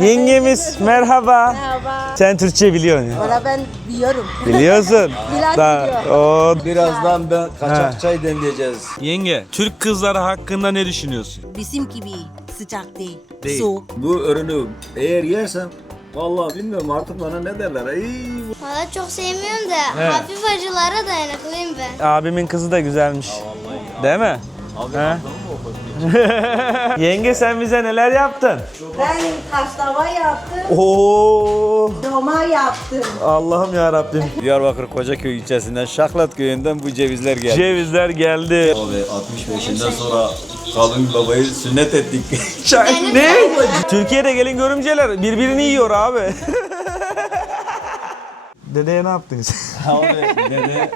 Yengemiz merhaba. Merhaba. Sen Türkçe biliyorsun ya. Valla ben biliyorum. Biliyorsun. Bilal biliyor. O Birazdan ben kaçak çay demleyeceğiz. Yenge, Türk kızları hakkında ne düşünüyorsun? Bizim gibi sıcak değil. Değil. Soğuk. Bu ürünü eğer yersem vallahi bilmiyorum artık bana ne derler. Valla çok sevmiyorum da He. hafif acılara dayanıklıyım ben. Abimin kızı da güzelmiş. Değil mi? Abi He? Yenge sen bize neler yaptın? Ben taşlava yaptım. Oo! Doma yaptım. Allah'ım ya Rabbim. Diyarbakır Kocaköy ilçesinden Şaklat köyünden bu cevizler geldi. Cevizler geldi. Abi 65'inden sonra kalın babayı sünnet ettik. Ne? Türkiye'de gelin görümceler birbirini yiyor abi. Dedeye ne yaptınız? Abi dede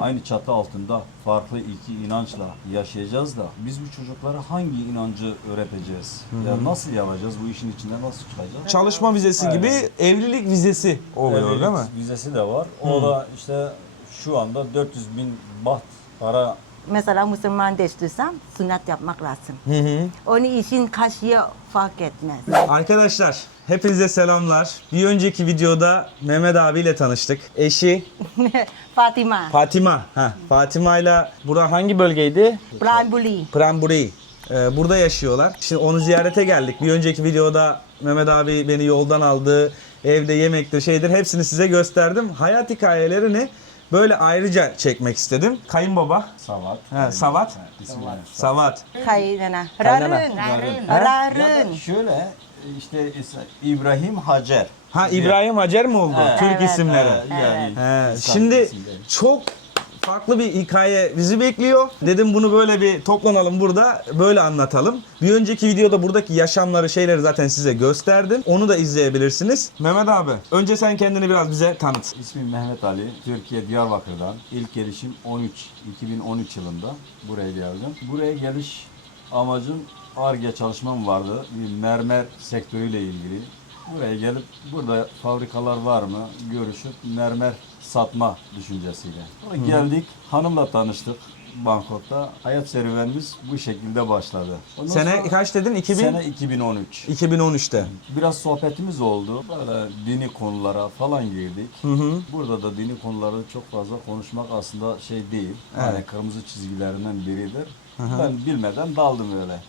aynı çatı altında farklı iki inançla yaşayacağız da biz bu çocuklara hangi inancı öğreteceğiz? Ya nasıl yapacağız? Bu işin içinden nasıl çıkacağız? Çalışma vizesi gibi evlilik vizesi oluyor Evlilik değil mi? vizesi de var. O da işte şu anda 400 bin baht para. Mesela Müslüman değiştirsem sünnet yapmak lazım. Onun için kaç yıl fark etmez. Arkadaşlar hepinize selamlar. Bir önceki videoda Mehmet abiyle tanıştık. Eşi Fatima. Fatima. Fatima ile bura hangi bölgeydi? Pranbuli. Pranburi. Burada yaşıyorlar. Şimdi onu ziyarete geldik. Bir önceki videoda Mehmet abi beni yoldan aldı. Evde yemektir şeydir hepsini size gösterdim. Hayat hikayelerini böyle ayrıca çekmek istedim. Kayınbaba. Savat. Savat. Savat. ใครนะนะ ใครนั่นน่ะ รารื่น Şöyle işte İbrahim Hacer. Ha İbrahim Hacer mi oldu? Evet. Türk Evet. isimleri. Yani He, İslam şimdi isimleri. çok farklı bir hikaye bizi bekliyor. Dedim bunu böyle bir toplanalım burada, böyle anlatalım. Bir önceki videoda buradaki yaşamları, şeyleri zaten size gösterdim. Onu da izleyebilirsiniz. Mehmet abi, önce sen kendini biraz bize tanıt. İsmim Mehmet Ali. Türkiye Diyarbakır'dan. İlk gelişim 2013 yılında buraya geldim. Buraya geliş amacım Ar-Ge çalışmam vardı. Bir mermer sektörüyle ilgili. Buraya gelip burada fabrikalar var mı görüşüp mermer satma düşüncesiyle. Geldik, hanımla tanıştık Bangkok'ta. Hayat serüvenimiz bu şekilde başladı. Ondan Sene sonra- kaç dedin? 2000? Sene 2013. 2013'te. Biraz sohbetimiz oldu. Böyle dini konulara falan girdik. Burada da dini konuları çok fazla konuşmak aslında şey değil. Yani kırmızı çizgilerinden biridir. Ben bilmeden daldım öyle.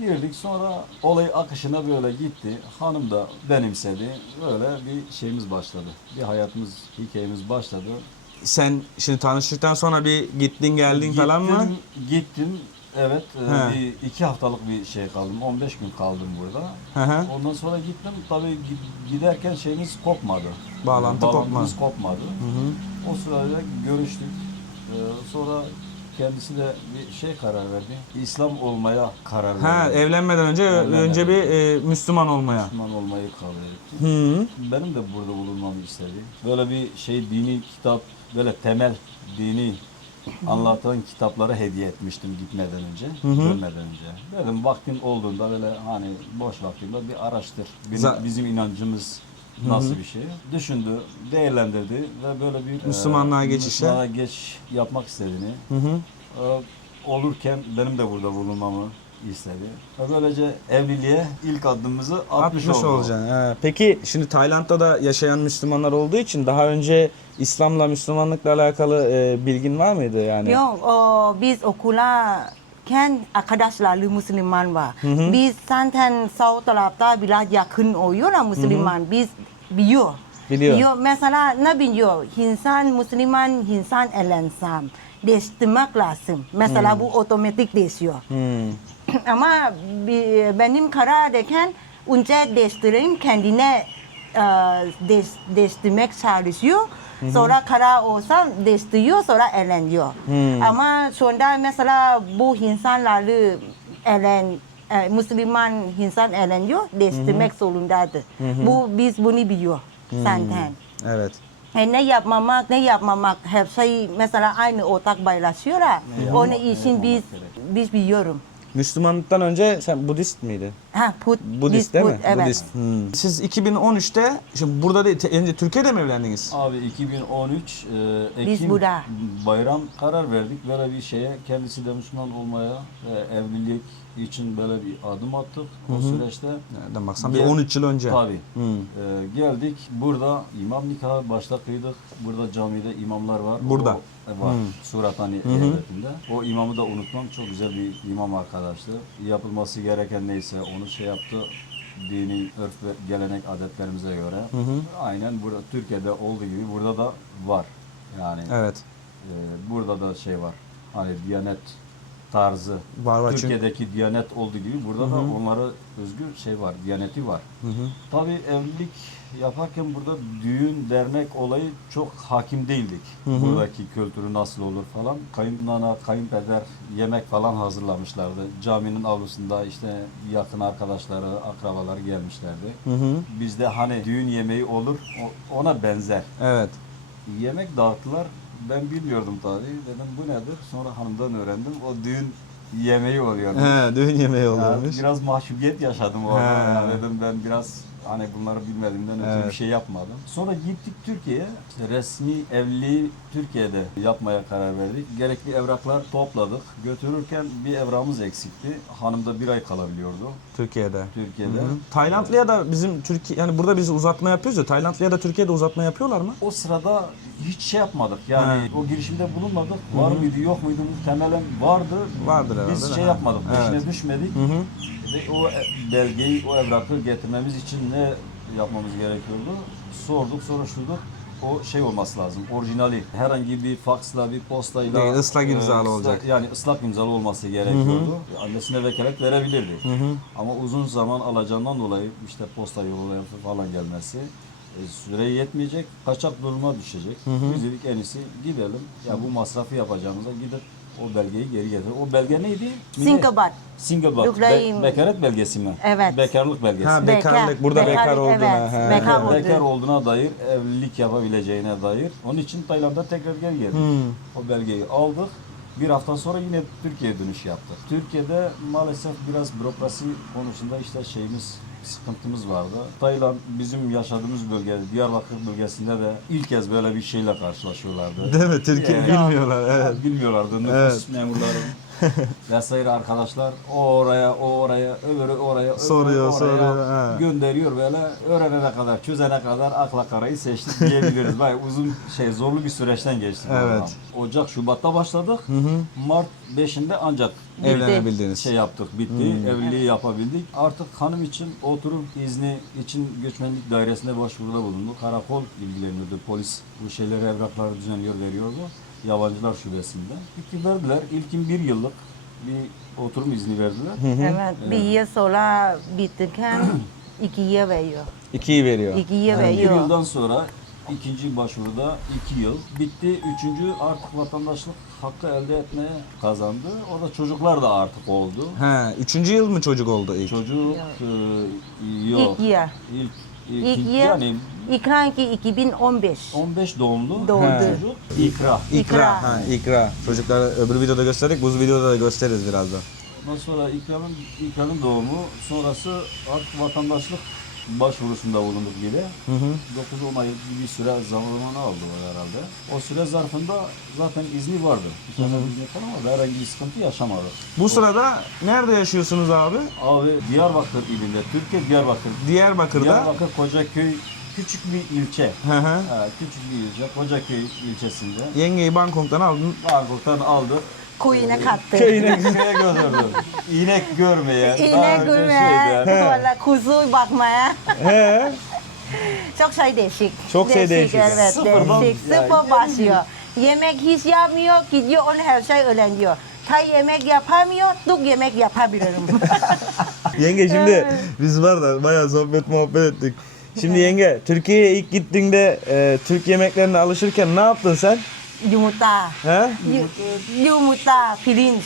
Girdik, sonra olay akışına böyle gitti. Hanım da benimsedi. Böyle bir şeyimiz başladı. Bir hayatımız, hikayemiz başladı. Sen şimdi tanıştıktan sonra bir gittin geldin falan mı? Gittim. Evet, He. bir 2 haftalık bir şey kaldım. 15 gün kaldım burada. Hı hı. Ondan sonra gittim. Tabii giderken şeyimiz kopmadı. kopmadı. Bağlantımız kopmadı. O sırada görüştük. Sonra kendisi de bir şey karar verdi. İslam olmaya karar verdi. Ha, evlenmeden önce bir Müslüman olmaya. Müslüman olmayı kabul etti. Hı. Benim de burada bulunmamı istedi. Böyle bir şey, dini kitap, böyle temel dini anlatan kitapları hediye etmiştim gitmeden önce, dönmeden önce. Dedim vaktin olduğunda böyle hani boş vaktimde bir araştır. Bizim inancımız nasıl bir şey? Düşündü, değerlendirdi ve böyle bir Müslümanlığa geçişe. Müslümanlığa geç yapmak istediğini. Olurken benim de burada bulunmamı istedi. Ve böylece evliliğe ilk adımımızı atmış olduk. olacaksın. Ha. Peki şimdi Tayland'da da yaşayan Müslümanlar olduğu için daha önce İslam'la Müslümanlıkla alakalı bilgin var mıydı yani? Yok, biz okula kendi arkadaşlarla Müslüman var. Biz zaten sağ tarafta biraz yakın oluyorlar Müslüman. Biz biliyor. Biliyor. Mesela ne biliyor? İnsan Müslüman, insan elensem. Değiştirmek lazım. Mesela bu otomatik değişiyor. Ama benim karardayken önce değiştireyim, kendine değiştirmek çalışıyor. Sonra karar olsa değiştiriyor, sonra evleniyor. Ama sonra mesela bu insanları Müslüman insan evleniyor, değiştirmek zorundadır. Biz bunu biliyor zaten. Evet. Ne yapmamak hep şey mesela aynı ortak paylaşıyorlar. Onun için biz biliyorum. Müslümanlıktan önce sen Budist miydin? Ha, Put. Budist değil mi? Evet. Budist. Siz 2013'te, şimdi burada değil, önce Türkiye'de mi evlendiniz? Abi 2013 Biz Ekim burada. bayram karar verdik böyle bir şeye. Kendisi de Müslüman olmaya ve evlilik için böyle bir adım attık o süreçte. Nereden baksan bir Gel- 13 yıl önce. Tabii. Geldik burada imam nikahı başta kıydık. Burada camide imamlar var. Burada. O, var. Surathani eyaletinde. O imamı da unutmam. Çok güzel bir imam arkadaştı. Yapılması gereken neyse onu şey yaptı. Dini, örf ve gelenek adetlerimize göre. Aynen burada Türkiye'de olduğu gibi burada da var. Yani Evet. burada da şey var. Hani Diyanet tarzı. Var çünkü. Türkiye'deki Diyanet olduğu gibi burada da onlara özgü şey var. Diyaneti var. Tabii evlilik yaparken burada düğün, dernek olayı çok hakim değildik. Buradaki kültürü nasıl olur falan. Kayınnana, kayınpeder yemek falan hazırlamışlardı. Caminin avlusunda işte yakın arkadaşları, akrabalar gelmişlerdi. Bizde hani düğün yemeği olur, ona benzer. Evet. Yemek dağıttılar. Ben bilmiyordum tabii. Dedim bu nedir? Sonra hanımdan öğrendim. O düğün yemeği oluyor. He, düğün yemeği Yani oluyormuş. biraz mahcubiyet yaşadım orada. He. Yani dedim ben biraz hani bunları bilmediğimden ötürü Evet. bir şey yapmadım. Sonra gittik Türkiye'ye. İşte resmi evliliği Türkiye'de yapmaya karar verdik. Gerekli evraklar topladık. Götürürken bir evramız eksikti. Hanım da bir ay kalabiliyordu Türkiye'de. Türkiye'de. Taylandlıya da bizim Türkiye, yani burada biz uzatma yapıyoruz ya, Taylandlıya da Türkiye'de uzatma yapıyorlar mı? O sırada hiç şey yapmadık. Yani o girişimde bulunmadık. Var mıydı yok muydu muhtemelen vardı. Vardır herhalde, Biz değil şey mi? yapmadık. Evet. Peşine düşmedik. Ve o belgeyi, o evrakı getirmemiz için ne yapmamız gerekiyordu? Sorduk, soruşturduk. O şey olması lazım, orijinali. Herhangi bir faksla, bir postayla... Değil, ıslak imzalı ıslak- olacak. Yani ıslak imzalı olması gerekiyordu. Annesine vekalet verebilirdi. Ama uzun zaman alacağından dolayı işte posta yoluyla falan gelmesi süre yetmeyecek, kaçak duruma düşecek. Biz dedik en iyisi gidelim. Ya bu masrafı yapacağımıza gidip o belgeyi geri getir. O belge neydi? Singapore. Singapore. Ukrayna. Bekaret belgesi mi? Evet. Bekarlık belgesi. Ha, bekarlık. Burada bekar olduğuna. Evet, he. bekar olduğu. Bekar olduğuna dair, evlilik yapabileceğine dair. Onun için Tayland'a tekrar geri geldik. O belgeyi aldık. Bir hafta sonra yine Türkiye'ye dönüş yaptık. Türkiye'de maalesef biraz bürokrasi konusunda işte sıkıntımız vardı. Tayland bizim yaşadığımız bölgede, Diyarbakır bölgesinde de ilk kez böyle bir şeyle karşılaşıyorlardı. Değil mi? Türkiye bilmiyorlar. Evet. Bilmiyorlardı nüfus memurları vesaire arkadaşlar. O oraya, öbürü oraya, öbürü Soruyor, oraya soruyor, ha. gönderiyor böyle. Öğrenene kadar, çözene kadar akla karayı seçtik diyebiliriz. Bayağı uzun zorlu bir süreçten geçtik. Evet. oradan. Ocak, Şubat'ta başladık. Mart 5'inde ancak Evlenebildiniz. şey yaptık, bitti. Evliliği yapabildik. Artık hanım için oturum izni için göçmenlik dairesine başvuruda bulunduk. Karakol ilgileniyordu. Polis bu şeyleri, evrakları düzenliyor, veriyordu. Yabancılar şubesinde. İlk verdiler. İlkin 1 yıllık bir oturum izni verdiler. Evet. Bir yıl sonra bittikken 2 yıl veriyor. 2'yi veriyor. 2 yıl Yani 1 veriyor. yıldan sonra ikinci başvuruda 2 yıl bitti. Üçüncü artık vatandaşlık hakkı elde etmeye kazandı. O da çocuklar da artık oldu. He, 3. yıl mı çocuk oldu ilk? Çocuk yok. İlk yıl. İlk yıl. Yani İkranki 2015. 15 doğumlu Doğdu. çocuk. İkra. İkra. Ha, ikra. Çocuklar öbür videoda gösterdik, bu videoda da gösteririz birazdan. Ondan sonra İkra'nın doğumu sonrası artık vatandaşlık başvurusunda bulunduk bir de. 9-10 ay gibi bir süre zamanı aldı o herhalde. O süre zarfında zaten izni vardı. İşletme izni falan ama herhangi bir sıkıntı yaşamadık. Bu sırada nerede yaşıyorsunuz abi? Abi Diyarbakır ilinde, Türkiye Diyarbakır. Diyarbakır'da. Diyarbakır Kocaköy küçük bir ilçe. Hı hı. Ha, küçük bir ilçe. Kocaköy ilçesinde. Yengeyi Bangkok'tan aldın. Bangkok'tan aldık. Kuyuna kattı. Köye götürdüm. İnek görmeye. daha İnek önce görmeye, şeyden- valla kuzu bakmaya. He. Çok şey değişik. Çok şey değişik. Evet, Sıfırdan değişik. yani. Sıfır başlıyor. Yemek hiç yapmıyor, gidiyor onu her şey öğreniyor. Tay yemek yapamıyor, Türk yemek yapabilirim. Yenge şimdi biz var da bayağı sohbet muhabbet ettik. Şimdi yenge, Türkiye'ye ilk gittiğinde Türk yemeklerine alışırken ne yaptın sen? Yumurta. He? Yumurta, pirinç,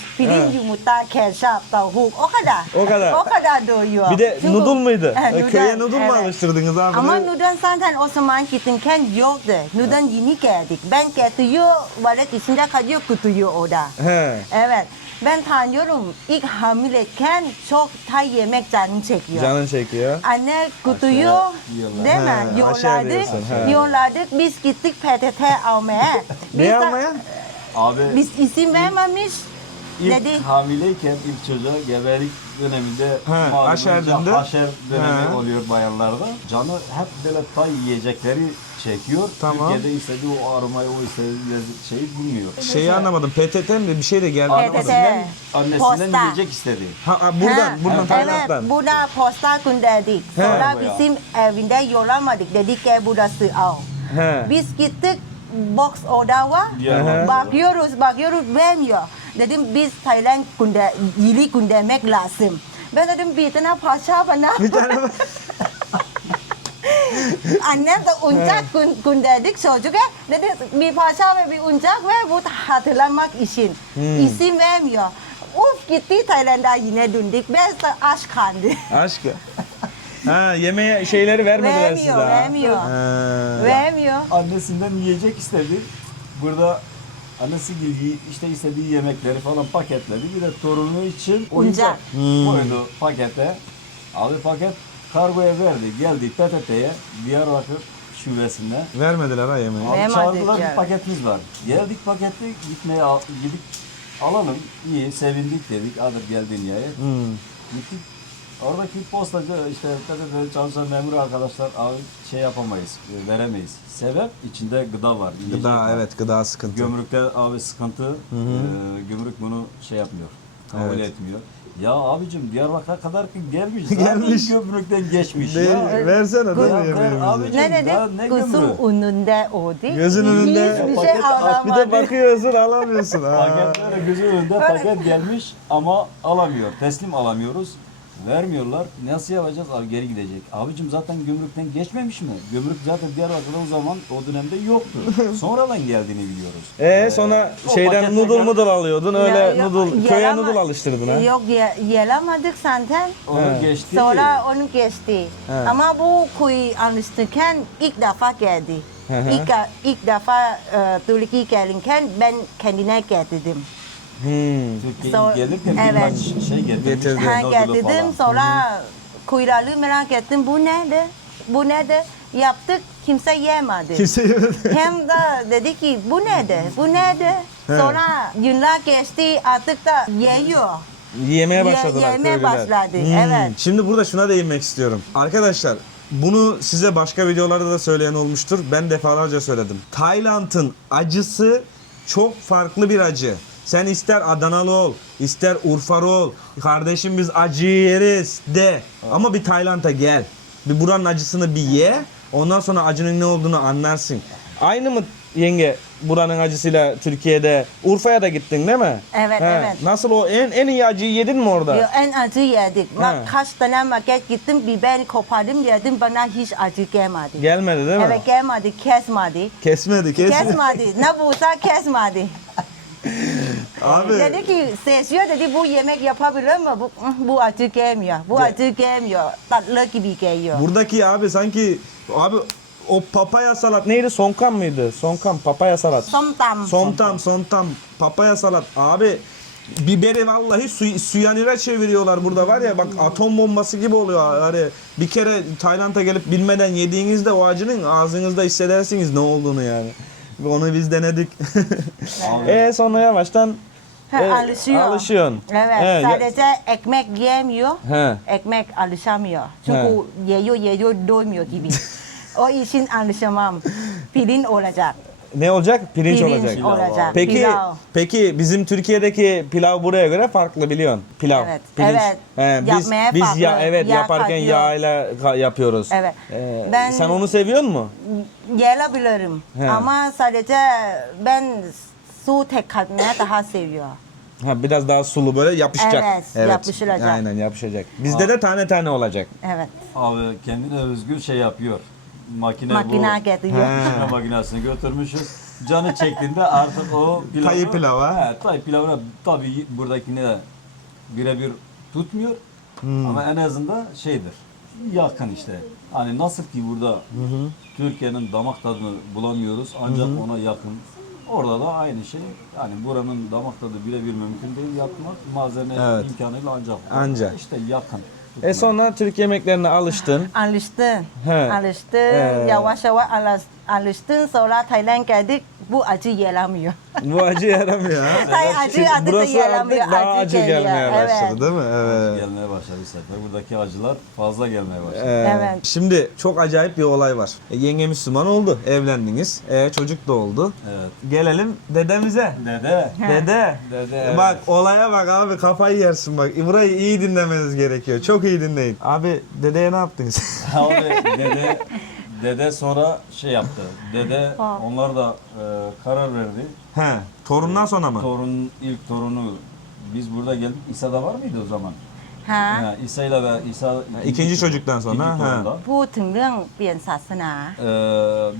yumurta, ketçap, tavuk, o kadar. O kadar. O kadar doyuyor. Bir de Çünkü- noodle mıydı? Noodle, Köye noodle mu evet. alıştırdınız abi? Ama noodle zaten o zaman gittikken yoktu. Noodle yeni geldik. Ben getiriyor, valet içinde kalıyor kutuyu orada. He. Evet. Ben tanıyorum. İlk hamileyken çok Tay yemek canım çekiyor. Canın çekiyor. Anne kutuyu yiyorlar. değil mi? Ha, aşağı Yolladık. diyorsun, ha. Yolladık. Biz gittik PTT almaya. Ne de- almaya? Abi Biz isim vermemiş. ilk Dedi. hamileyken ilk çocuğa gebelik döneminde Ha, malum aşer önce döndü. haşer dönemi Ha. oluyor bayanlarda. Canı hep böyle tay yiyecekleri çekiyor. Tamam. Türkiye'de istediği o aromayı, o istediği şeyi bulmuyor. Şeyi anlamadım. PTT mi? Bir şey de geldi. PTT. Anlamadım. Annesinden Posta. yiyecek istedi. Ha, buradan, Ha, buradan evet, Tayland'dan. burada posta gönderdik. Sonra Bayağı. bizim evinde yollamadık. Dedik ki burası al. He. Biz gittik box orada var. Diyarbakır'da. Bakıyoruz vermiyor. Dedim biz Tayland yili göndermek lazım. Ben dedim bir tane parça bana. Bir tane Annem de oyuncak gönderdik çocuğa. Dedi bir parça ve bir oyuncak ve bu hatırlamak için. İsim vermiyor. Uf gitti Tayland'a yine döndük. Ben de aç kaldı. aşk. Ha, yemeğe şeyleri vermediler size. Vermiyor, ha. vermiyor. Ha. Vermiyor. Annesinden yiyecek istedi. Burada annesi gibi işte istediği yemekleri falan paketledi. Bir de torunu için oyuncak koydu pakete. Abi paket kargoya verdi. Geldi PTT'ye, Diyarbakır şubesine. Vermediler ha yemeği. Abi Vermedik çağırdılar, yani. bir paketimiz var. Geldik paketi gidip alalım. İyi sevindik dedik. Hadi gel dünyaya. Gittik. Oradaki postacı işte PTT'de çalışan memur arkadaşlar abi şey yapamayız, veremeyiz. Sebep içinde gıda var. yiyecek Gıda, var. evet, gıda sıkıntı. Gömrükte abi sıkıntı. Gümrük bunu şey yapmıyor. Kabul Evet. etmiyor. Ya abicim Diyarbakır'a kadar ki gelmiş. Gelmiş. Zaten gömrükten geçmiş Değil, ya. versene Ya değil mi ver yemeğimizi? abicim, Ne dedi? ya ne Kuzum gömrüğü? önünde o değil. Gözün önünde. Hiçbir şey Paket- Bir alamadı. de bakıyorsun alamıyorsun. Ha. Paketler gözü önünde paket gelmiş ama alamıyor. Teslim alamıyoruz. Vermiyorlar. Nasıl yapacağız? Abi geri gidecek. Abicim zaten gümrükten geçmemiş mi? Gümrük zaten Diyarbakır'da o zaman o dönemde yoktu. Sonradan geldiğini biliyoruz. Sonra o şeyden paketten noodle gel- noodle alıyordun. Öyle Ya, noodle, köye yelama- noodle alıştırdın ha. Yok yelamadık zaten. Onu geçti. Sonra onu geçti. He. Ama bu kuyu alıştırken ilk defa geldi. Hı hı. İlk defa Türkiye gelirken ben kendine getirdim. Türkiye'ye So- gelirken evet. birkaç şey getirmiş. Getirdi. Ha noodle'ı getirdim falan. sonra kuyruğu merak ettim. Bu nerede? Bu nerede? Yaptık kimse yemedi. Kimse yemedi. Hem de dedi ki bu nerede? Bu nerede? Sonra günler geçti artık da yiyor. Yemeye başladılar Yemeye köylüler. başladı, evet. Şimdi burada şuna değinmek istiyorum. Arkadaşlar bunu size başka videolarda da söyleyen olmuştur. Ben defalarca söyledim. Tayland'ın acısı çok farklı bir acı. Sen ister Adanalı ol, ister Urfalı ol. Kardeşim biz acıyı yeriz de. Ama bir Tayland'a gel. Bir buranın acısını bir ye. Ondan sonra acının ne olduğunu anlarsın. Aynı mı yenge buranın acısıyla Türkiye'de? Urfa'ya da gittin değil mi? Evet, evet. Nasıl o en iyi acıyı yedin mi orada? Yo, en acı yedik. Bak He. kaç tane market gittim biber kopardım yedim bana hiç acı gelmedi. Gelmedi değil mi? Evet gelmedi, kesmedi. Kesmedi. Kesmedi. Ne bulsa kesmedi. Abi Dedi ki seçiyor dedi bu yemek yapabilir mi? Bu acı gelmiyor. Bu acı gelmiyor. Tatlı gibi geliyor. buradaki abi sanki abi o papaya salat neydi? Sonkam mıydı? Sonkam papaya salat. Somtam papaya salat. Abi biberi vallahi suyanire çeviriyorlar burada var ya bak atom bombası gibi oluyor. Hani bir kere Tayland'a gelip bilmeden yediğinizde o acının ağzınızda hissedersiniz ne olduğunu yani. Onu biz denedik. Sonra yavaştan alışıyorsun. Evet, ya- sadece ekmek yemiyor. He. Ekmek alışamıyor. Çünkü yiyor doymuyor gibi. O için alışamam. Pirinç olacak. Ne olacak? Pirinç olacak. olacak. Peki Pilav. peki bizim Türkiye'deki pilav buraya göre farklı biliyorsun. Pilav. Evet, pirinç. evet. Biz Yapmaya biz farklı. evet Yağ yaparken katıyor. yağıyla yapıyoruz. Evet. Ben- Sen onu seviyor musun? Yiyebilirim. He. Ama sadece ben su tek katmaya daha seviyorum. Ha biraz daha sulu böyle yapışacak. Evet, yapışacak. Aynen yapışacak. Bizde de tane tane olacak. Evet. Abi kendine özgür şey yapıyor. Makine Makine bu. getiriyor. He. Pişirme makinesini götürmüşüz. Canı çektiğinde artık o pilavı... Tayı pilava. He, tay pilavına tabii buradakine de birebir tutmuyor. Ama en azından şeydir. Yakın işte. Hani nasıl ki burada Türkiye'nin damak tadını bulamıyoruz ancak ona yakın Orada da aynı şey. Yani buranın damak tadı birebir mümkün değil yapmak. Malzeme Evet. imkanıyla ancak. Ancak. İşte yakın. Sonra Türk yemeklerine alıştın. Alıştın. He. Alıştın. Yavaş yavaş alıştın. Sonra Tayland geldik. Bu acı yelamıyor. Bu acı yaramıyor ha. Tay acı Şimdi artık da burası yelamıyor. artık daha acı geliyor. gelmeye başladı Evet. değil mi? Evet. Gelmeye başladı bir sefer. Buradaki acılar fazla gelmeye başladı. Evet. Şimdi çok acayip bir olay var. Yenge Müslüman oldu, evlendiniz. Çocuk da oldu. Evet. Gelelim dedemize. Dede. Dede. Dede. Bak olaya bak abi, kafayı yersin bak. Burayı iyi dinlemeniz gerekiyor. Çok iyi dinleyin. Abi dedeye ne yaptınız? Abi dede sonra şey yaptı. Dede onlar da karar verdi. He. Torundan sonra mı? İlk torunu biz burada geldik. İsa'da var mıydı o zaman? Ha. Ha, İsa'yla ve İsa ikinci çocuktan sonra, ikinci ha. torundan. พูดถึงเรื่องเปลี่ยนศาสนา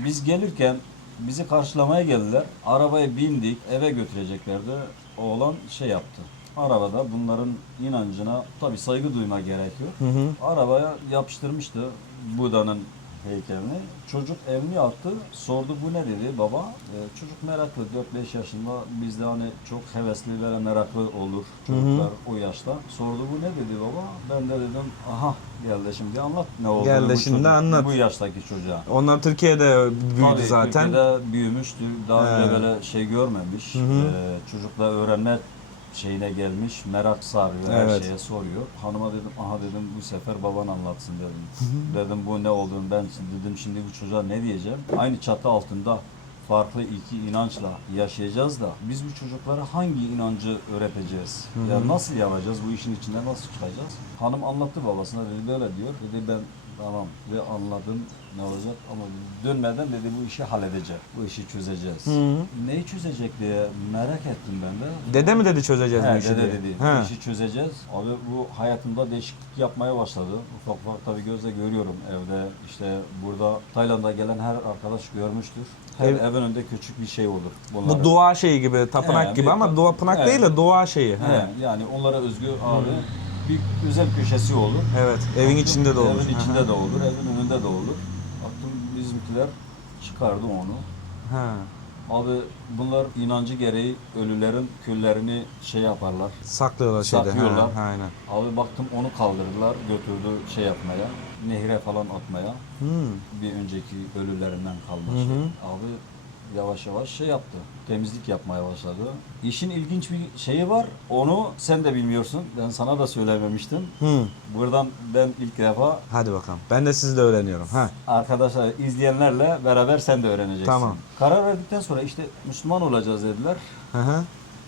Biz gelirken bizi karşılamaya geldiler. Arabaya bindik, eve götüreceklerdi. Oğlan şey yaptı. Arabada bunların inancına tabii saygı duyma gerekiyor. Arabaya yapıştırmıştı Buda'nın heykelini. Çocuk elini attı, sordu bu ne dedi baba. Çocuk meraklı, 4-5 yaşında. Bizde hani çok hevesli ve meraklı olur çocuklar o yaşta. Sordu bu ne dedi baba. Ben de dedim aha geldi şimdi anlat ne olduğunu. Gel de bu şimdi çocuk- anlat. Bu yaştaki çocuğa. Onlar Türkiye'de büyüdü Tabii, zaten. Türkiye'de büyümüştü. Daha önce He. böyle şey görmemiş. Çocukla öğrenme şeyine gelmiş. Merak sarıyor. Evet. Her şeye soruyor. Hanıma dedim aha dedim bu sefer baban anlatsın dedim. Dedim bu ne olduğunu ben dedim şimdi bu çocuğa ne diyeceğim. Aynı çatı altında farklı iki inançla yaşayacağız da biz bu çocuklara hangi inancı öğreteceğiz? Ya nasıl yapacağız? Bu işin içinden nasıl çıkacağız? Hanım anlattı babasına dedi böyle diyor. Dedi ben tamam ve anladım ne olacak ama dönmeden dedi bu işi halledecek. Bu işi çözeceğiz. Neyi çözecek diye merak ettim ben de. Dede mi dedi çözeceğiz bu He, işi dede diye? dedi. He. Bu işi çözeceğiz. Abi bu hayatımda değişiklik yapmaya başladı. Ufak ufak tabii gözle görüyorum evde. İşte burada Tayland'a gelen her arkadaş görmüştür. Her Ev- evin önünde küçük bir şey olur. Bu Bunların. dua şeyi gibi, tapınak He, gibi bir- ama dua pınak He. değil de dua şeyi. He. He, yani onlara özgü abi bir özel köşesi olur. Evet, evin içinde de olur. Evin Hı hı. içinde de olur, evin önünde de olur. Baktım bizimkiler çıkardı onu. He. Abi bunlar inancı gereği ölülerin küllerini şey yaparlar. Saklıyorlar şeyde. Saklıyorlar. He, aynen. Abi baktım onu kaldırdılar, götürdü şey yapmaya, nehre falan atmaya. Bir önceki ölülerinden kalma şey. Abi yavaş yavaş şey yaptı, temizlik yapmaya başladı. İşin ilginç bir şeyi var, onu sen de bilmiyorsun, ben sana da söylememiştim. Buradan ben ilk defa Hadi bakalım. Ben de sizle öğreniyorum. Ha. arkadaşlar, izleyenlerle beraber sen de öğreneceksin. Tamam. Karar verdikten sonra işte Müslüman olacağız dediler. Hı hı.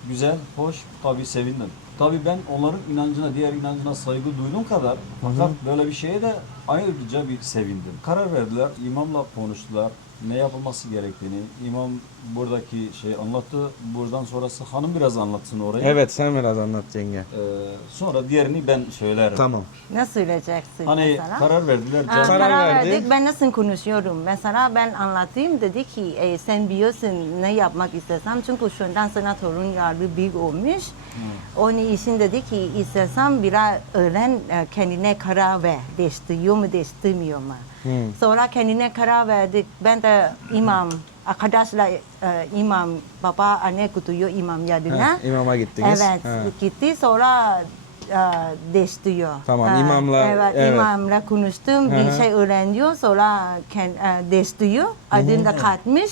Güzel, hoş, tabii sevindim. Tabii ben onların inancına, diğer inancına saygı duyduğum kadar fakat böyle bir şeye de ayrıca bir sevindim. Karar verdiler, imamla konuştular. Ne yapılması gerektiğini, imam buradaki şey anlattı. Buradan sonrası hanım biraz anlatsın orayı. Evet, sen biraz anlat yenge. Sonra diğerini ben söylerim. Tamam. Ne söyleyeceksin Hani mesela? karar verdiler. Aa, Karar karar verdi. verdik. Ben nasıl konuşuyorum? Mesela ben anlatayım dedi ki sen biliyorsun ne yapmak istesem çünkü şundan sonra torun yarı büyük olmuş. Onun için dedi ki istesem biraz öğren kendine karar ver. Değiştiriyor mu değiştirmiyor mu? Sonra kendine karar verdik. Ben de imam arkadaşlar imam baba anne kutuyor imam yadına. Ha, imama gittiniz. Evet Ha. gitti sonra değiştiriyor. Tamam, imamla- Evet, evet. imamla konuştum bir şey öğreniyor sonra değiştiriyor. Adını da katmış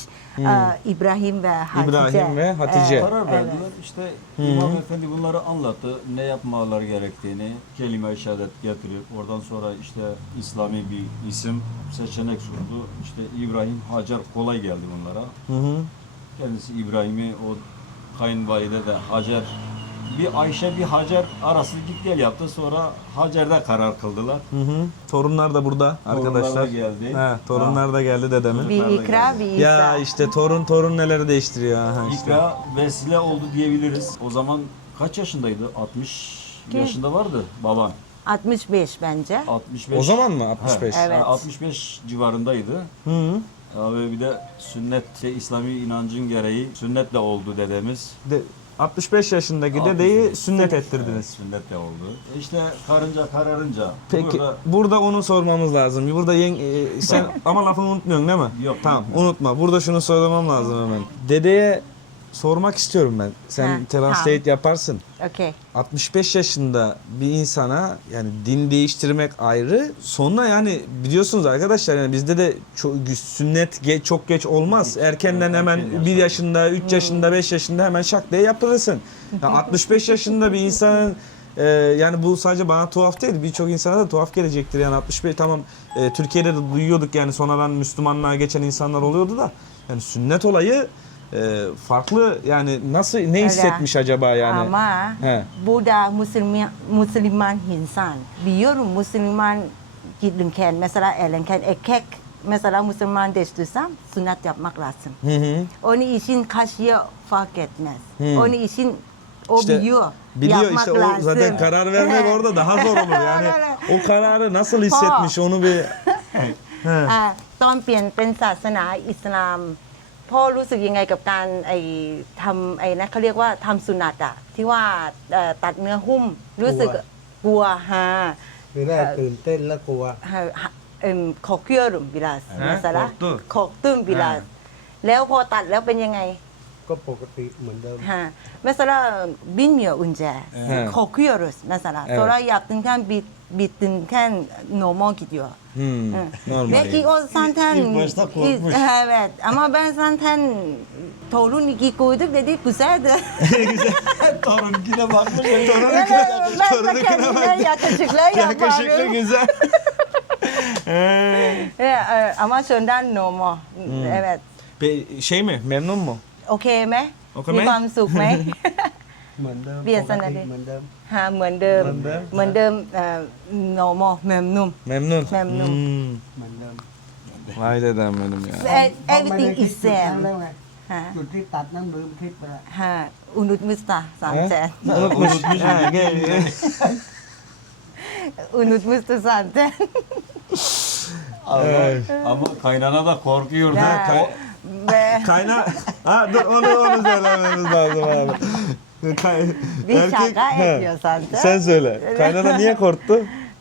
İbrahim ve Hatice. İbrahim ve Hatice. Karar verdiler. İşte İmam Efendi bunları anlattı. Ne yapmalar gerektiğini, kelime-i şehadet getirip oradan sonra işte İslami bir isim seçenek sundu. İşte İbrahim, Hacer kolay geldi bunlara. Kendisi İbrahim'i o kayınvalide de Hacer bir Ayşe bir Hacer arası git gel yaptı. Sonra Hacer'de karar kıldılar. Torunlar da burada Torunlar da arkadaşlar. geldi. He, torunlar da geldi dedemin. Bir ikra bir İsa. Ya işte torun neleri değiştiriyor. Ha işte. İkra vesile oldu diyebiliriz. O zaman kaç yaşındaydı? 60 yaşında vardı baban. 65 bence. 65. O zaman mı 65? He, Evet. yani 65 civarındaydı. Abi bir de sünnet, İslami inancın gereği sünnetle oldu dedemiz. 65 yaşındaki 65. dedeyi sünnet ettirdiniz. Evet, sünnetle oldu. İşte karınca kararınca. Peki Burada burada onu sormamız lazım. Burada sen ama lafını unutmuyorsun değil mi? Yok, Tamam unutmuyorum. unutma. Burada şunu sormam lazım hemen. Dedeye sormak istiyorum ben. Sen Ha, translate tamam. yaparsın. Okay. 65 yaşında bir insana yani din değiştirmek ayrı. Sonra yani biliyorsunuz arkadaşlar yani bizde de sünnet çok geç olmaz. Erkenden hemen Erken 1 yaşında, 3 yaşında, 5 yaşında hemen şak diye yaptırırsın. Ya 65 yaşında bir insanın yani bu sadece bana tuhaf değil, birçok insana da tuhaf gelecektir. Yani 65 tamam, Türkiye'de de duyuyorduk yani sonradan Müslümanlığa geçen insanlar oluyordu da yani sünnet olayı farklı yani nasıl ne hissetmiş acaba yani? Ama He. bu da Müslüman insan. Biliyorum Müslüman gidinken mesela elenken erkek mesela Müslüman değiştirsem sünnet yapmak lazım. Onun için kaç yıl fark etmez. Onun için o İşte biliyor. Biliyor yapmak işte o lazım. zaten karar vermek orada daha zor olur yani. O kararı nasıl hissetmiş onu bir ตอนเปลี่ยนเป็นศาสนาอิสลามพ่อรู้สึกยังไงกับการทำนะเขาเรียกว่าทำสุนัตอะที่ว่าตัดเนื้อหุ้มรู้สึกกลัวฮะ คือแรกตื่นเต้นแล้วกลัว korkuyorum biraz mesela korktu. korktum biraz แล้วพอตัดแล้วเป็นยังไง ก็ปกติเหมือนเดิม Ha. Mesela bilmiyor önce. Evet. Korkuyoruz mesela. Evet. Sonra yaptığından bittiğinden normal gidiyor. Hı. normal. Belki o zaten... İlk başta korkmuş. Evet ama ben zaten torun iki koyduk dedi güzeldi. Torunkine bakmış. Ben de kendime yakışıklı Yakışıklı yaparım. güzel. Ama şundan normal. Evet. Şey mi? Memnun mu? โอเคไหม โอเคไหม มีความสุขไหม เหมือนเดิม เปลี่ยน ปก สถา ติ นะ เหมือนเดิม ฮะเหมือนเดิม เหมือนเดิมnormal memnun Memnun. Memnun. เหมือนเดิม Vay dedem benim ya. everything เพราะไม่ได้คิด is จุดนั้น same แล้วไง ฮะ จุดที่ตัดนั้นลืมคิดไปแล้ว ฮะอุนุตมิสตา300,000 Unutmuş. Ha, gel. อุนุตมิสตา300,000 Ama kaynana da korkuyordu. Ya. O- ve Kayna... Ha dur onu söylememiz lazım abi. bir şaka Ha, ediyor zaten. Sen söyle. Kaynana niye korktu?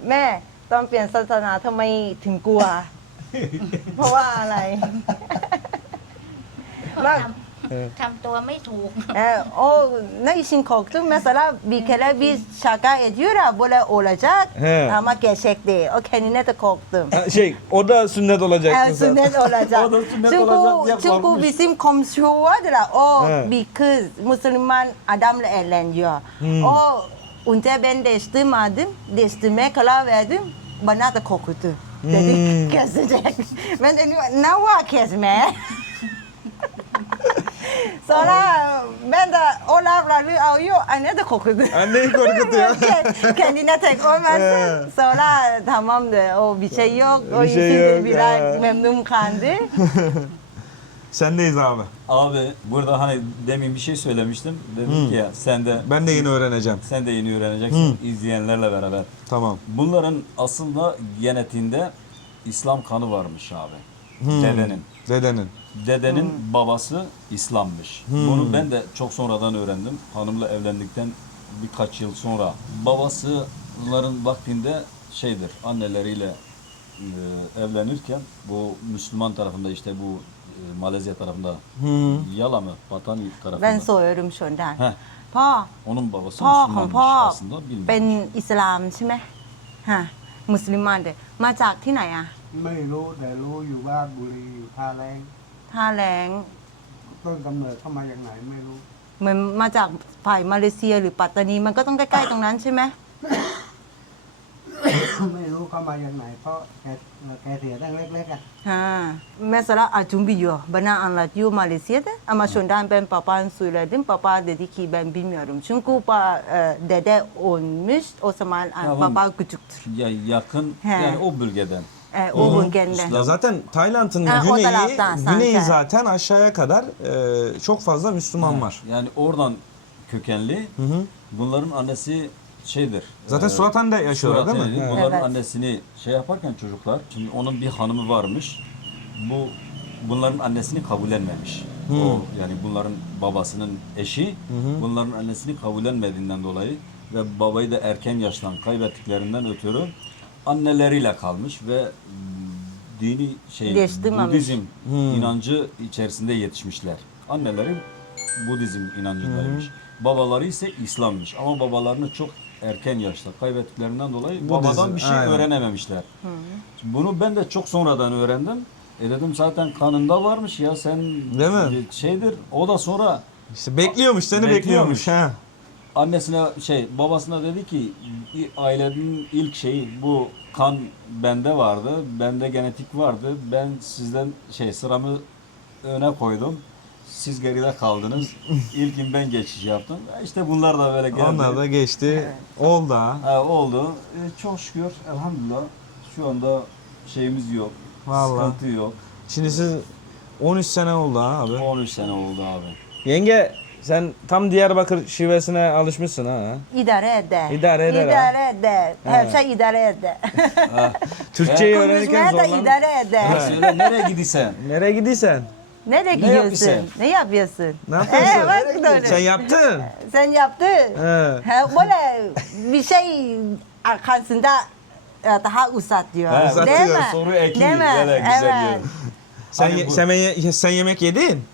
แม่ตอนเปลี่ยนศาสนาทำไมถึงกลัว เพราะว่าอะไร ทำตัวไม่ถูก O ne için korktum? Mesela bir kere bir şaka ediyor ya böyle olacak He. ama gerçek değil. O kendine de korktum. Ha, o da sünnet olacak Evet, mesela. sünnet olacak. O da sünnet çünkü, olacak diye çünkü korkmuş. bizim komşu vardır ya, o He. bir kız Müslüman adamla evleniyor. O önce ben değiştirmedim. Değiştirmeye karar verdim. Bana da korkuttu. Dedi kesecek. Ben dedim ne var kesme? Sonra ben de o lafları alıyor, anne de korkuttu. Anneyi korkutuyor. Kendine tek olmasın. Sonra tamamdır, o bir şey yok. O Bir şey işin de yok, biraz ha. memnun kaldı. Sendeyiz abi. Abi burada hani demin bir şey söylemiştim. Dedim ki ya Ben de yeni öğreneceğim. sen de yeni öğreneceksin izleyenlerle beraber. Tamam. Bunların aslında genetiğinde İslam kanı varmış abi. Dedenin. Dedenin. Dedenin babası İslam'mış. Bunu ben de çok sonradan öğrendim. Hanımla evlendikten birkaç yıl sonra. Babasıların vaktinde şeydir, anneleriyle evlenirken bu Müslüman tarafında işte bu Malezya tarafında Yala mı? Patani tarafında. Ben soruyorum şundan. Heh. พ่อ Onun babası พ่อของ Müslümanmış พ่อ aslında เป็น bilmiyorum. อิสลามใช่ไหมฮะมุสลิมานเดมาจากที่ไหนอะ ไม่รู้แต่รู้อยู่ว่าบุรีอยู่ท่าแรง ท่าแรง ต้นกำเนิดเข้ามาจากไหนไม่รู้ เหมือนมาจากฝ่ายมาเลเซียหรือปัตตานีมันก็ต้องใกล้ๆตรงนั้นใช่ไหม ไม่รู้เข้ามาจากไหนเพราะแกเสียตั้งเล็กๆอ่ะ Ha. Mesela acun biliyor. Bana anlatıyor Malezya'da. Ama şundan ben papağan söyledim. Papa dedi ki ben bilmiyorum. Çünkü dede olmuş. O zaman Tamam. baba küçüktür. Ya yakın He. yani o bölgeden. O bölgeden. Ya zaten Tayland'ın Ha, o güneyi, taraftan güneyi zaten. zaten aşağıya kadar çok fazla Müslüman var. Yani oradan kökenli. Bunların annesi şeydir. Zaten Suratan'da yaşıyorlar değil mi? Suratan'da. Evet. Bunların Evet. annesini şey yaparken çocuklar, şimdi onun bir hanımı varmış. Bunların annesini kabullenmemiş. O yani bunların babasının eşi bunların annesini kabullenmediğinden dolayı ve babayı da erken yaştan kaybettiklerinden ötürü anneleriyle kalmış ve dini şey Değiştirmemiş. Budizm inancı içerisinde yetişmişler. Anneleri Budizm inancındaymış. Babaları ise İslam'mış. Ama babalarını çok erken yaşta kaybettiklerinden dolayı babadan bir şey aynen. öğrenememişler. Bunu ben de çok sonradan öğrendim. Dedim zaten kanında varmış ya sen Değil mi? şeydir. O da sonra İşte bekliyormuş, seni bekliyormuş. Ha. annesine babasına dedi ki ailenin ilk şeyi bu kan bende vardı. Bende genetik vardı. Ben sizden sıramı öne koydum. Siz geride kaldınız. İlkin ben geçiş yaptım. İşte bunlar da böyle geldi. Onlar da geçti. Oldu ha. Oldu. Çok şükür elhamdülillah şu anda şeyimiz yok. Vallahi. Sıkıntı yok. Şimdi siz 13 sene oldu ha abi. 13 sene oldu abi. Yenge sen tam Diyarbakır şivesine alışmışsın ha. İdare eder. İdare eder ha. İdare eder. Her şey idare eder. Türkçeyi öğrenirken Konuşmaya da zorlan. idare eder. Söyle nereye gidiyorsun? Nereye gidiyorsun? Nereye gidiyorsun? yapıyorsun? Ne yapıyorsun? Ne yapıyorsun? Bak doğru. Sen yaptın. Sen yaptın. He. Böyle bir şey arkasında daha uzatıyor. He, Değil uzatıyor, mi? soru ekliyor, Değil mi? böyle güzel Evet. diyor. Sen Hani bu- sen yemek yedin.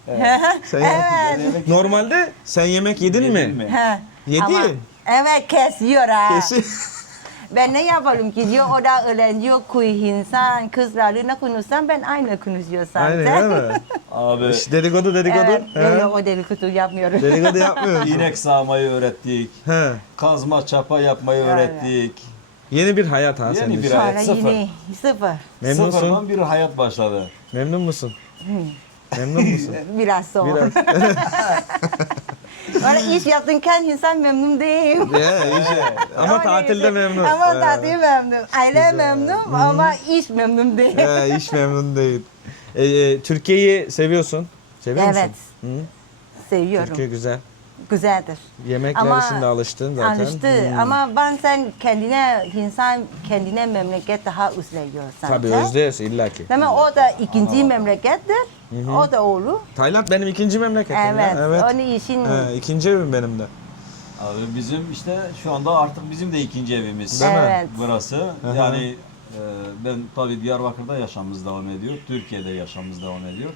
Sen Evet. Normalde sen yemek yedin mi? Ha. Yedin. Ama evet kesiyor ha. Kesin. Ben ne yapalım ki diyor o da öğreniyor kuy insan kızlarla konuşsam ben aynı konuşuyorsam. Aynen değil mi? Abi İşte dedikodu. Evet. He. Yok yok o dedikodu yapmıyorum. Dedikodu yapmıyorsun. inek sağmayı öğrettik. He. Kazma çapa yapmayı öğrettik. Yeni bir hayat ha Yeni senin bir için. hayat. Sonra sıfır. yine sıfır. Memnunsun. Sıfırdan bir hayat başladı. Memnun musun? Memnun musun? Biraz zor. Biraz. Böyle iş yaptırken insan memnun değil. Ya, işte. Ama tatilde neyse. memnun. Ama He. tatil memnun. Aile memnun ama iş memnun değil. Hiç memnun değil. Türkiye'yi seviyorsun. Seviyor Evet. musun? Hı? Seviyorum. Türkiye güzel. Güzeldir. Yemekler Ama için de alıştın zaten. Alıştı ama bazen insan kendine memleket daha özlüyor sanki. Tabii özlüyorsun illaki. Değil mi? O da ikinci memlekettir. O da olur. Tayland benim ikinci memleketim Evet. ya. Evet. Onun için İkinci evim benim de. Abi bizim işte şu anda artık bizim de ikinci evimiz. Değil mi? evet. Burası. Yani ben tabii Diyarbakır'da yaşamımız devam ediyor. Türkiye'de yaşamımız devam ediyor.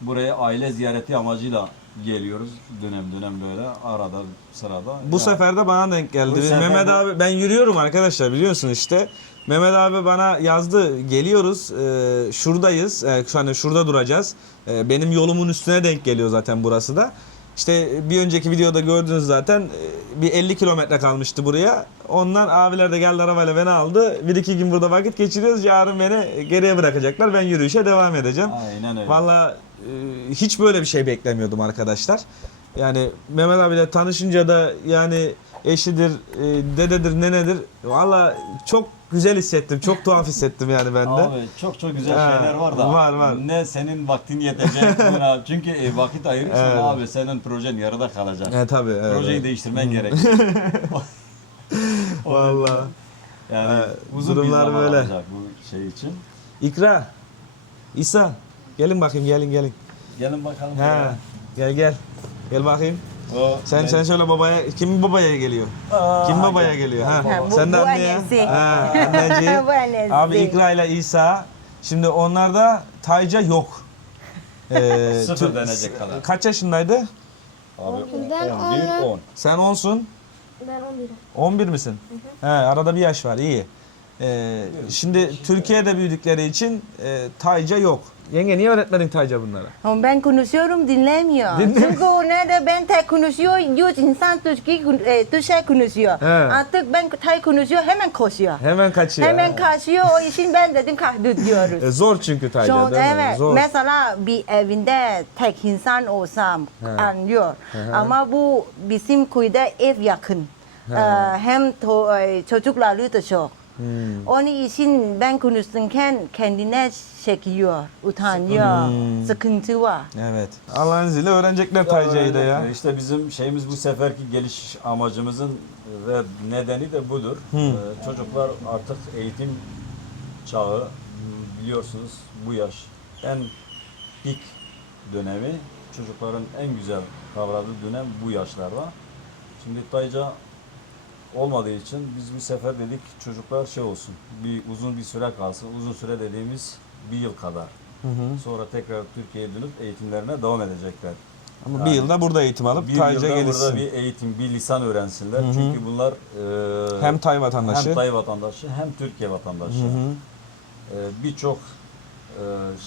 Buraya aile ziyareti amacıyla geliyoruz. Dönem dönem böyle arada sırada. Bu sefer de bana denk geldi. Bu sefer Mehmet de- abi ben yürüyorum arkadaşlar biliyorsun işte. Mehmet abi bana yazdı geliyoruz şuradayız hani şurada duracağız. Benim yolumun üstüne denk geliyor zaten burası da. İşte bir önceki videoda gördünüz zaten bir 50 kilometre kalmıştı buraya. Ondan abiler de geldi arabayla beni aldı. 1-2 gün burada vakit geçiriyoruz. Yarın beni geriye bırakacaklar. Ben yürüyüşe devam edeceğim. Aynen öyle. Valla hiç böyle bir şey beklemiyordum arkadaşlar. Yani Mehmet abiyle tanışınca da yani eşidir, dededir, nenedir. Valla çok güzel hissettim. Çok tuhaf hissettim yani ben de. Abi çok çok güzel Ha, şeyler var da. var. Ne senin vaktin yetecek buna. Çünkü vakit ayırırsan Evet. abi senin projen yarıda kalacak. Tabii. Evet, Projeyi evet. değiştirmen gerek. Valla. Yani Evet, uzun bir durumlar zaman böyle. alacak bu şey için. İkra, İsa. Gelin bakayım gelin. Gelin bakalım. Ha, gel. Gel bakayım. O, Sen söyle babaya. Kim babaya geliyor? Kim babaya geliyor? Ha. Ha, bu- Sen de bu anneye. annesi. Ha, anneciği. Bu annesi. Abi İkra ile İsa. Şimdi onlarda Tayca yok. Sıfır denecek kadar. Kaç yaşındaydı? Abi Ben 11, 10. Sen 10'sun. Ben 11'im. 11 misin? He, arada bir yaş var. İyi. Şimdi Türkiye'de büyüdükleri için Tayca yok. Yenge niye öğretmedin Tayca bunlara? Ama ben konuşuyorum dinlemiyor. Çünkü nerede ben tek konuşuyor, 100 insan Türkçe konuşuyor. He. Artık ben Tay konuşuyor hemen koşuyor. Hemen kaçıyor. Hemen kaçıyor o için ben dedim kahdur diyoruz. Zor çünkü Tayca Çok, değil mi? evet. Zor. Mesela bir evinde tek insan olsam anlıyor. Ama bu bizim köyde ev yakın. Hem çocukları da çok. Onun için ben konuşurken kendine çekiyor, utanıyor, sıkıntı var. Evet. Allah'ın izniyle öğrenecekler Tayca'yı da ya. İşte bizim şeyimiz bu seferki geliş amacımızın ve nedeni de budur. Çocuklar artık eğitim çağı biliyorsunuz bu yaş en pik dönemi. Çocukların en güzel kavradığı dönem bu yaşlarda. Şimdi Tayca olmadığı için biz bu sefer dedik çocuklar şey olsun, uzun bir süre kalsın. Uzun süre dediğimiz bir yıl kadar. Sonra tekrar Türkiye'ye dönüp eğitimlerine devam edecekler. Ama bir yılda burada eğitim alıp Bir Tayca yılda gelişsin. burada bir eğitim, bir lisan öğrensinler. Çünkü bunlar Hem Tay vatandaşı. hem Tay vatandaşı hem Türkiye vatandaşı. Birçok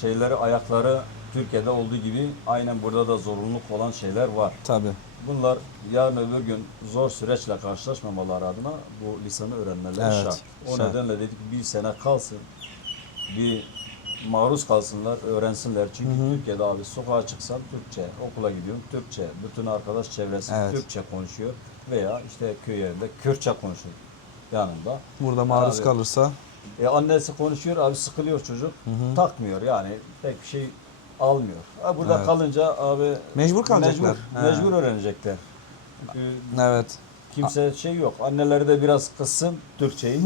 şeyleri, ayakları Türkiye'de olduğu gibi aynen burada da zorunluluk olan şeyler var. Tabii. Bunlar yarın öbür gün zor süreçle karşılaşmamaları adına bu lisanı öğrenmeleri Evet, şart. O şart. nedenle dedik bir sene kalsın, bir maruz kalsınlar, öğrensinler. Çünkü Türkiye'de abi sokağa çıksan Türkçe, okula gidiyorsun Türkçe, bütün arkadaş çevresi Evet. Türkçe konuşuyor veya işte köy yerinde Kürtçe konuşuyor yanında. Burada maruz Abi, kalırsa Annesi konuşuyor, abi sıkılıyor çocuk, takmıyor yani pek bir şey almıyor. Burada Evet. kalınca abi mecbur kalacaklar. Mecbur öğrenecekler. Çünkü Evet. kimse şey yok. Anneleri de biraz kızsın Türkçeyi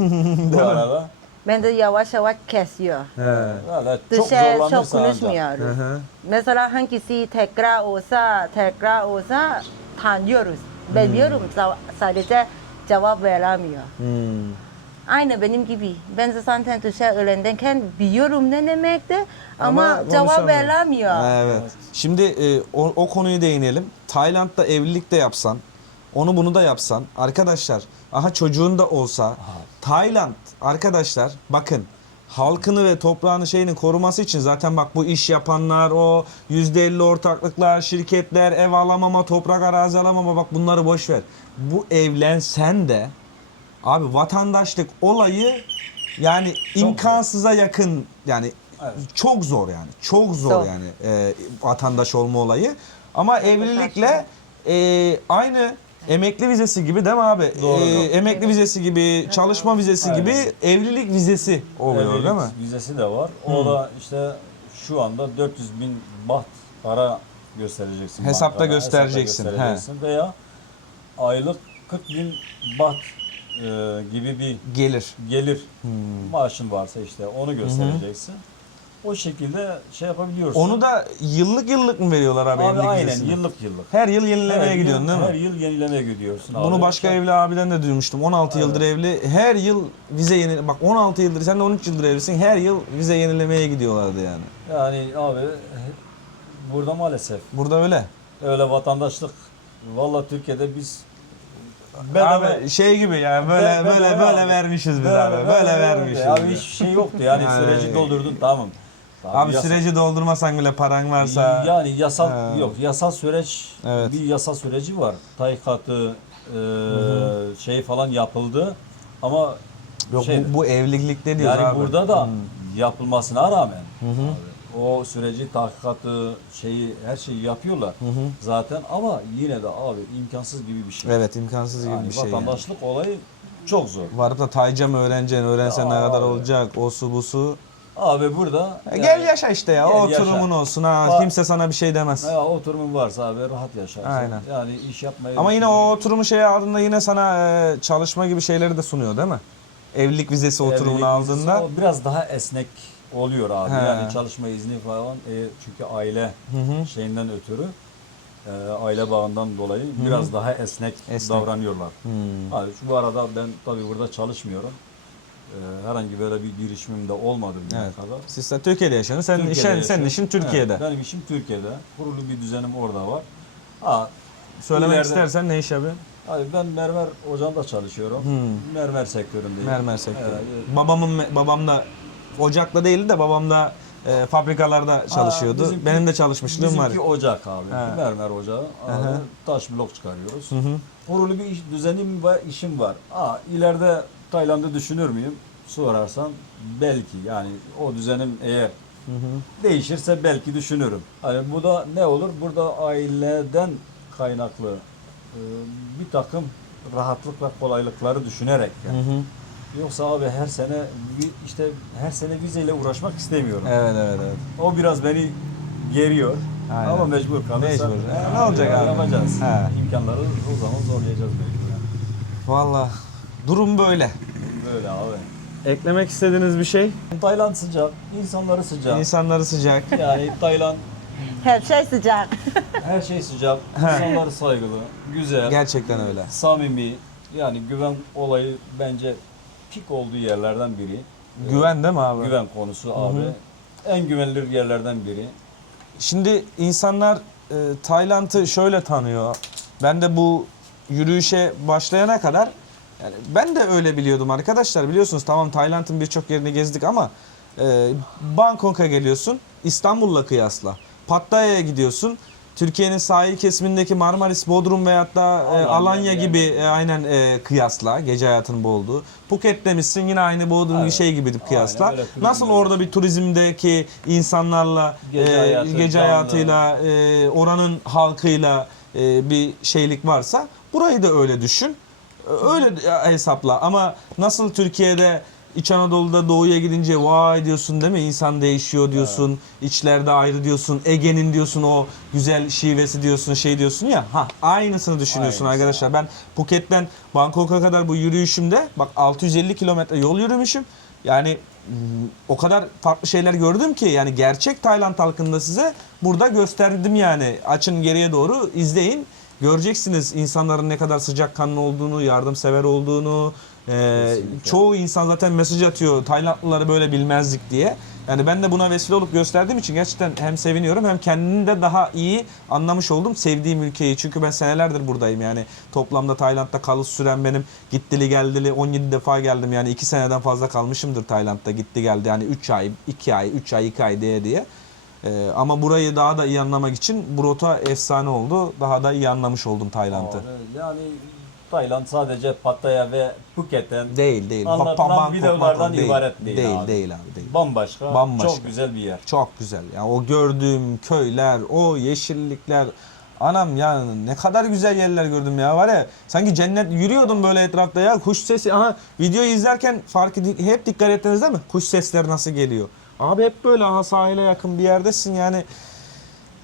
bu arada. Ben de yavaş yavaş kesiyor. Valla çok Dışarı çok zorlanırsa ancak. konuşmuyoruz. Mesela hangisi tekrar olsa tanıyoruz. Biliyorum sadece cevap veremiyor. Aynı benim gibi. Ben de zaten Türkçe öğrenirken biliyorum ne demekti ama cevap konuşamıyor. veremiyor. Evet. Şimdi o konuyu değinelim. Tayland'da evlilik de yapsan, onu bunu da yapsan, arkadaşlar, aha çocuğun da olsa, Tayland arkadaşlar bakın halkını ve toprağını şeyini koruması için zaten bak bu iş yapanlar, o %50 ortaklıklar, şirketler, ev alamama, toprak arazi alamama, bak bunları boş ver. Bu evlensen de abi vatandaşlık olayı yani imkansıza yakın, yani çok zor yani. Çok zor Zor. yani vatandaş olma olayı. Ama evlilikle aynı emekli vizesi gibi değil mi abi? Doğru. Emekli vizesi gibi, çalışma vizesi Aynen. gibi evlilik vizesi oluyor Evlilik değil mi? vizesi de var. O da işte şu anda 400.000 baht para göstereceksin. Hesapta bankada. göstereceksin, Hesapta göstereceksin. Veya aylık 40.000 baht gibi bir Gelir. maaşın varsa işte onu göstereceksin. O şekilde şey yapabiliyorsun. Onu da yıllık mı veriyorlar abi, abi evlilik aynen vizesini? yıllık. Her yıl yenilemeye Her gidiyorsun yıl, değil mi? Her yıl yenilemeye gidiyorsun abi. Bunu başka evli abiden de duymuştum. 16 yıldır evli. Her yıl vize yeni, bak 16 yıldır, sen de 13 yıldır evlisin. Her yıl vize yenilemeye gidiyorlardı yani. Yani abi burada maalesef Burada öyle. öyle vatandaşlık. Vallahi Türkiye'de biz Abi şey gibi yani böyle vermişiz biz abi. Böyle vermişiz. Abi hiçbir şey yoktu yani Yani- süreci doldurdun tamam. Abi süreci doldurmasan bile paran varsa yani yasal yok, yasal süreç, Evet. bir yasal süreci var. Taykatı şey falan yapıldı ama yok şey, bu evlilikte diyoruz yani abi. burada da yapılmasına rağmen abi, o süreci, tahkikatı, şeyi, her şeyi yapıyorlar zaten ama yine de abi imkansız gibi bir şey. Evet, imkansız gibi Yani bir şey. Yani. vatandaşlık olayı çok zor. Varıp da Tayca mı öğreneceksin, öğrensen ne Ya kadar abi. olacak, o su bu su. Abi burada Gel yaşa işte ya, gel o yaşa. oturumun olsun ha, Bak- kimse sana bir şey demez. ya, oturumun varsa abi rahat yaşarsın. Aynen. Yani iş yapmayı Ama yine o oturumu şey aldığında yine sana çalışma gibi şeyleri de sunuyor değil mi? Evlilik vizesi oturumunu evlilik vizesi aldığında. o biraz daha esnek oluyor abi. He. Yani çalışma izni falan çünkü aile şeyinden ötürü aile bağından dolayı biraz daha esnek davranıyorlar. Abi şu arada ben tabii burada çalışmıyorum. Herhangi böyle bir girişimim de olmadı bugüne Evet. kadar. Siz de Türkiye'de yaşıyorsunuz. Senin Türkiye'de senin işin yaşıyorum. Türkiye'de. Evet, benim işim Türkiye'de. Kurulu bir düzenim orada var. Ha, Söylemek ileride- istersen ne iş yapıyorsun? Abi ben mermer ocağında çalışıyorum. Mermer sektöründeyim. Mermer sektörü. Evet. Babam da ocakta değildi de babam da fabrikalarda çalışıyordu. bizimki- Benim de çalışmışlığım var. Bizimki ocak abi. He. Mermer ocağı. Abi, taş blok çıkarıyoruz. Kurulu bir düzenim ve işim var. İleride Tayland'ı düşünür müyüm? Sorarsan belki yani o düzenim eğer değişirse belki düşünürüm. Hani bu da ne olur? Burada aileden kaynaklı bir takım rahatlık ve kolaylıkları düşünerek yani. Yoksa abi işte her sene vizeyle uğraşmak istemiyorum. Evet. O biraz beni geriyor. Aynen. Ama mecbur kalırsak Mecbur. Ne olacak abi? yapacağız. He. İmkanları o zaman zorlayacağız mecburen. Vallahi durum böyle. Böyle abi. Eklemek istediğiniz bir şey? Tayland sıcak, insanları sıcak. İnsanları sıcak. Yani Tayland Her şey sıcak. her şey sıcak, insanları saygılı, güzel, Gerçekten öyle. samimi. Yani güven olayı bence pik olduğu yerlerden biri. Güven değil mi abi? Güven konusu abi. En güvenilir yerlerden biri. Şimdi insanlar Tayland'ı şöyle tanıyor. Ben de bu yürüyüşe başlayana kadar yani ben de öyle biliyordum arkadaşlar. Biliyorsunuz tamam Tayland'ın birçok yerini gezdik ama Bangkok'a geliyorsun İstanbul'la kıyasla. Pattaya'ya gidiyorsun. Türkiye'nin sahil kesimindeki Marmaris, Bodrum veyahut da Alanya gibi aynen kıyasla gece hayatının bol olduğu. Phuket demişsin yine aynı Bodrum Evet. şey gibi kıyasla. Aynen, öyle turizm Nasıl öyle. orada bir turizmdeki insanlarla gece hayatıyla oranın halkıyla bir şeylik varsa burayı da öyle düşün. Öyle hesapla ama nasıl Türkiye'de İç Anadolu'da doğuya gidince vay diyorsun değil mi? İnsan değişiyor diyorsun. İçlerde ayrı diyorsun. Ege'nin diyorsun o güzel şivesi diyorsun şey diyorsun ya. Aynısını düşünüyorsun Aynısı. arkadaşlar. Ben Phuket'ten Bangkok'a kadar bu yürüyüşümde bak 650 kilometre yol yürümüşüm. Yani o kadar farklı şeyler gördüm ki yani gerçek Tayland halkında size burada gösterdim yani. Açın geriye doğru izleyin. Göreceksiniz insanların ne kadar sıcakkanlı olduğunu, yardımsever olduğunu. Çoğu insan zaten mesaj atıyor Taylandlıları böyle bilmezdik diye. Yani ben de buna vesile olup gösterdiğim için gerçekten hem seviniyorum hem kendini de daha iyi anlamış oldum sevdiğim ülkeyi. Çünkü ben senelerdir buradayım yani toplamda Tayland'da kalış süren benim gittili geldili 17 defa geldim yani 2 seneden fazla kalmışımdır Tayland'da gitti geldi yani 3 ay, 2 ay, 3 ay, 2 ay diye. Ama burayı daha da iyi anlamak için bu rota efsane oldu. Daha da iyi anlamış oldum Tayland'ı. Yani Tayland sadece Pattaya ve Phuket'ten Değil. anlatılan Bangkok, videolardan Bangkok değil. ibaret değil abi. Değil abi değil. Bambaşka, Bambaşka. çok güzel bir yer. Çok güzel. Yani o gördüğüm köyler, o yeşillikler. Anam ya ne kadar güzel yerler gördüm ya var ya. Sanki cennet yürüyordum böyle etrafta ya. Kuş sesi. Aha videoyu izlerken hep dikkat ettiniz değil mi? Kuş sesleri nasıl geliyor? Abi hep böyle aha sahile yakın bir yerdesin yani.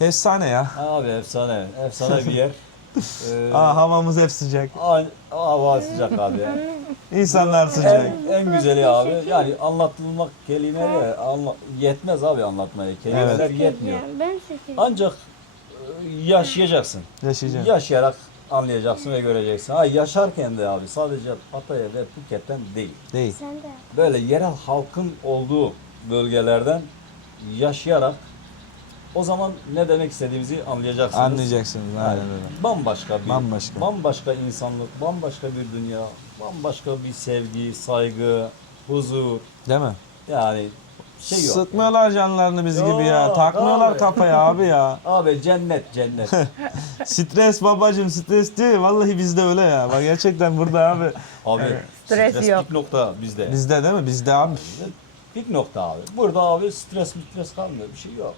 Efsane ya. Abi efsane. Efsane bir yer. Havamız hep sıcak. Hava sıcak abi. İnsanlar sıcak. En güzeli abi. Yani anlatılmak kelimeler yetmez abi anlatmaya. Kelimeler yetmiyor. Ben seçeyim. Ancak yaşayacaksın. Yaşayacağım. Yaşayarak anlayacaksın ve göreceksin. Yaşarken de abi sadece Pattaya ve Phuket'ten değil. Değil. Sen de. Böyle yerel halkın olduğu bölgelerden yaşayarak o zaman ne demek istediğimizi anlayacaksınız. Anlayacaksınız. Aynen öyle. Bambaşka insanlık, bambaşka bir dünya, bambaşka bir sevgi, saygı, huzur. Değil mi? Yani şey yok. Sıkmıyorlar canlarını biz gibi ya. Yok Takmıyorlar abi. kafaya abi ya. Abi cennet. Stres babacım stres değil. Vallahi bizde öyle ya. Bak gerçekten burada abi. Abi Stres yok. pik nokta bizde. Bizde değil mi? Bizde abi. Pik nokta abi. Burada abi stres kalmıyor. Bir şey yok.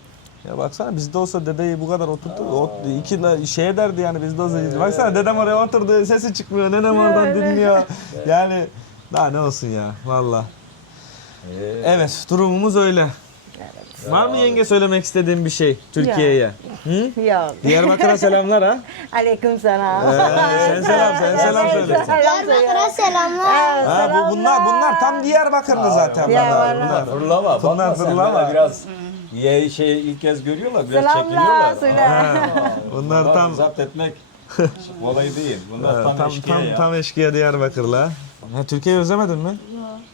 Ya baksana bizde olsa dedeyi bu kadar oturtu. Şey derdi yani bizde olsa. Baksana dedem oraya oturdu. Sesi çıkmıyor. Nenem oradan dinliyor. Yani daha ne olsun ya. Valla. Evet durumumuz öyle. Var mı yenge söylemek istediğin bir şey Türkiye'ye? Hı? Yok. Diyarbakır'a selamlar ha. Aleykümselam. Sen selam söyle. Diyarbakır'a selamlar. Ha, bunlar tam Diyarbakırlı zaten. Diyarbakırlı. Fırlama. Bakma Bunlar sen fırlama. böyle biraz ilk kez görüyorlar. Biraz Selamlar, çekiniyorlar. söyle. Bunlar tam zapt etmek kolay değil. Bunlar tam eşkıya ya. tam eşkıya Diyarbakırlı ha. Türkiye'yi özlemedin mi?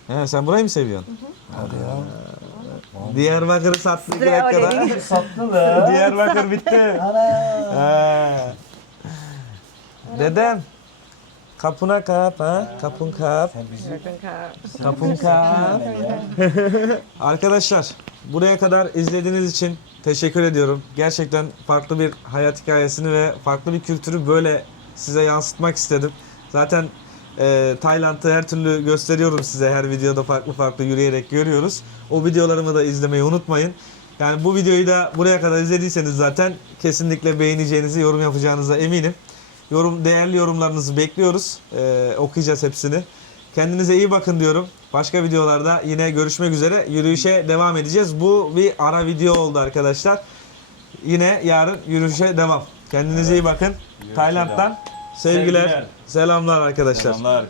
Yok. Sen burayı mı seviyorsun? Hadi ya. Diyarbakır'ı sattık bir dakikada. Sattı da. Diyarbakır bitti. Ha. Dedem. Kapına kap ha. Kapın kap. Kapın kap. Arkadaşlar buraya kadar izlediğiniz için teşekkür ediyorum. Gerçekten farklı bir hayat hikayesini ve farklı bir kültürü böyle size yansıtmak istedim. Zaten Tayland'ı her türlü gösteriyorum size. Her videoda farklı yürüyerek görüyoruz. O videolarımı da izlemeyi unutmayın. Yani bu videoyu da buraya kadar izlediyseniz zaten kesinlikle beğeneceğinizi, yorum yapacağınıza eminim. Değerli yorumlarınızı bekliyoruz. Okuyacağız hepsini. Kendinize iyi bakın diyorum. Başka videolarda yine görüşmek üzere. Yürüyüşe devam edeceğiz. Bu bir ara video oldu arkadaşlar. Yine yarın yürüyüşe devam. Kendinize iyi bakın. Tayland'dan sevgiler, selamlar arkadaşlar. Selamlar.